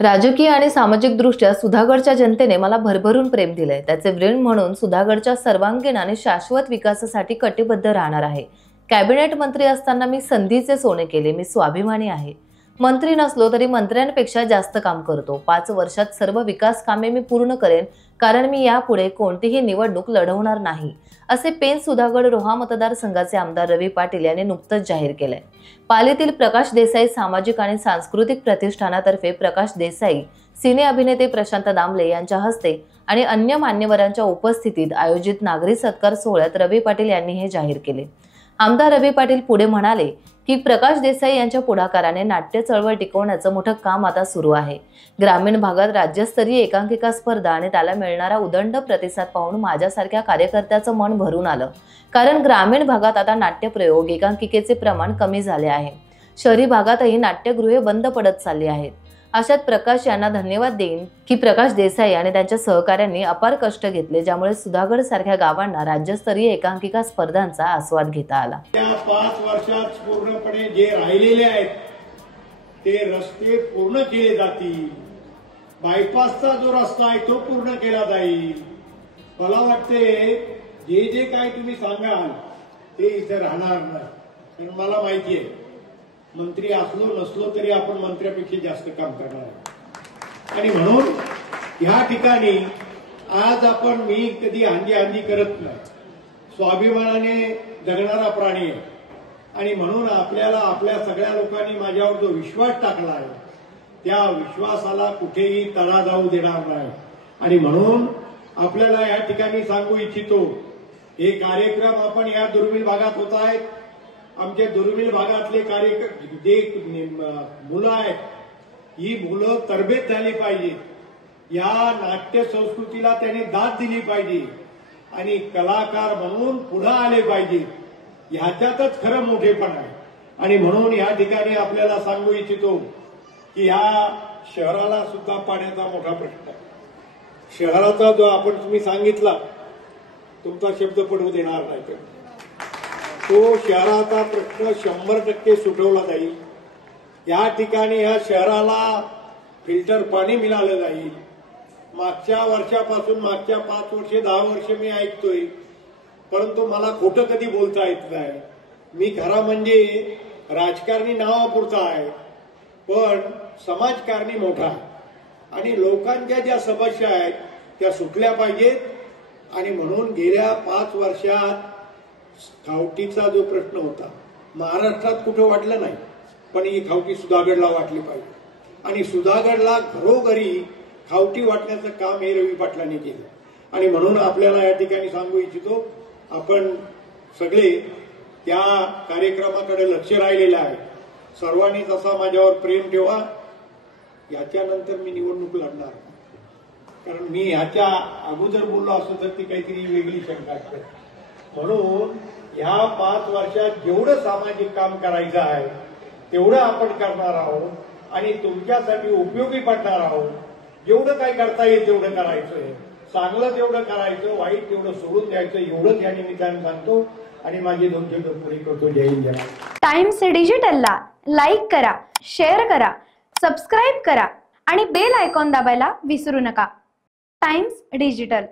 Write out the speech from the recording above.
राजकीय आणि सामाजिक दृष्ट्या सुधागडच्या जनतेने मला भरभरून प्रेम दिलंय। त्याचे ऋण म्हणून सुधागडच्या सर्वांगीण आणि शाश्वत विकासासाठी कटिबद्ध राहणार आहे। कॅबिनेट मंत्री असताना मी संधीचे सोने केले। मी स्वाभिमानी आहे। मंत्री नसलो तरी मंत्र्यांपेक्षा जास्त काम करतो। 5 वर्षात सर्व विकास कामे मी पूर्ण करेन, कारण मी यापुढे कोणतीही निवडणूक लढवणार नाही, असे पेन सुधागड रोहा मतदारसंघाचे आमदार रवी पाटील यांनी नुकतंच जाहीर केलंय। पालीतील प्रकाश देसाई सामाजिक आणि सांस्कृतिक प्रतिष्ठानातर्फे प्रकाश देसाई, सिने अभिनेते प्रशांत दामले यांच्या हस्ते आणि अन्य मान्यवरांच्या उपस्थितीत आयोजित नागरी सत्कार सोहळ्यात रवी पाटील यांनी हे जाहीर केले। आमदार रवी पाटील पुढे म्हणाले की प्रकाश देसाई यांच्या पुढाकाराने नाट्य चळवळ टिकवण्याचं मोठं काम आता सुरू आहे। ग्रामीण भागात राज्यस्तरीय एकांकिका स्पर्धा आणि त्याला मिळणारा उदंड प्रतिसाद पाहून माझ्यासारख्या कार्यकर्त्याचं मन भरून आलं, कारण ग्रामीण भागात आता नाट्यप्रयोग एकांकिकेचे प्रमाण कमी झाले आहे। शहरी भागातही नाट्यगृहे बंद पडत चालली आहेत। अशात प्रकाश यांना धन्यवाद देईन की प्रकाश देसाई आणि त्यांच्या सहकाऱ्यांनी अपार कष्ट घेतले, ज्यामुळे सुधागड सारख्या गावांना राज्यस्तरीय एकांकिका स्पर्धांचा आस्वाद घेता आला। त्या 5 वर्षात पूर्णपणे जे राहिलेले आहेत ते रस्ते पूर्ण केले जातील। बायपासचा जो रस्ता आहे तो पूर्ण केला जाईल। मला वाटते जे जे काही तुम्ही सांगाल ते इथे राहणार नाही, कारण मला माहिती आहे मंत्री असलो नसलो तरी आपण मंत्र्यापेक्षा जास्त काम करणार आहे। आणि म्हणून ह्या ठिकाणी आज आपण मी कधी हांजी करत नाही, स्वाभिमानाने जगणारा प्राणी आहे। आणि म्हणून आपल्याला आपल्या सगळ्या लोकांनी माझ्यावर जो विश्वास टाकला आहे त्या विश्वासाला कुठेही तडा जाऊ देणार नाही। आणि म्हणून आपल्याला या ठिकाणी सांगू इच्छितो, हे कार्यक्रम आपण या दुर्मिळ भागात होत आहेत। आमच्या दुर्मिळ भागातले कार्यक्रम जे मुलं आहेत, ही मुलं तरबेज झाली पाहिजे, या नाट्य संस्कृतीला त्याने दाद दिली पाहिजे आणि कलाकार म्हणून पुढे आले पाहिजे। ह्याच्यातच खरं मोठेपण आहे। आणि म्हणून या ठिकाणी आपल्याला सांगू इच्छितो की ह्या शहराला सुद्धा पाण्याचा मोठा प्रश्न आहे। शहराचा जो आपण तुम्ही सांगितला, तुमचा शब्द पडू देणार नाही, तो शहराचा प्रश्न 100% सुटवला जाईल। या ठिकाणी या शहराला फिल्टर पाणी मिळालं जाईल। मागच्या वर्षापासून मागच्या 5 वर्षे 10 वर्षे मी ऐकतोय, परंतु मला खोटं कधी बोलता येत नाही। मी खरा म्हणजे राजकारणी नावापुरता आहे, पण समाजकारणी मोठा आहे। आणि लोकांच्या ज्या समस्या आहेत त्या सुटल्या पाहिजेत। आणि म्हणून गेल्या 5 वर्षात खावटीचा जो प्रश्न होता महाराष्ट्रात कुठं वाटलं नाही, पण ही खावटी सुधागडला वाटली पाहिजे। आणि सुधागडला घरोघरी खावटी वाटण्याचं काम हे रवी पाटलांनी केलं। आणि म्हणून आपल्याला या ठिकाणी सांगू इच्छितो, आपण सगळे त्या कार्यक्रमाकडे लक्ष राहिलेलं आहे। सर्वांनी तसा माझ्यावर प्रेम ठेवा। याच्यानंतर मी निवडणूक लढणार, कारण मी ह्याच्या अगोदर बोललो असतो तर ती काहीतरी वेगळी शंका असते। म्हणून ह्या 5 वर्षात जेवढं सामाजिक काम करायचं आहे तेवढं आपण करणार आहोत आणि तुमच्यासाठी उपयोगी पडणार आहोत। जेवढं काय करता येईल तेवढं करायचं, चांगलं तेवढं करायचं, वाईट तेवढं सोडून द्यायचं, एवढंच या निमित्ताने सांगतो आणि माझी 2 शब्द पुरी करतो। जय हिंद, जय महाराष्ट्र। टाइम्स डिजिटलला लाईक करा, शेअर करा, सबस्क्राईब करा आणि बेल आयकॉन दाबायला विसरू नका। Times digital.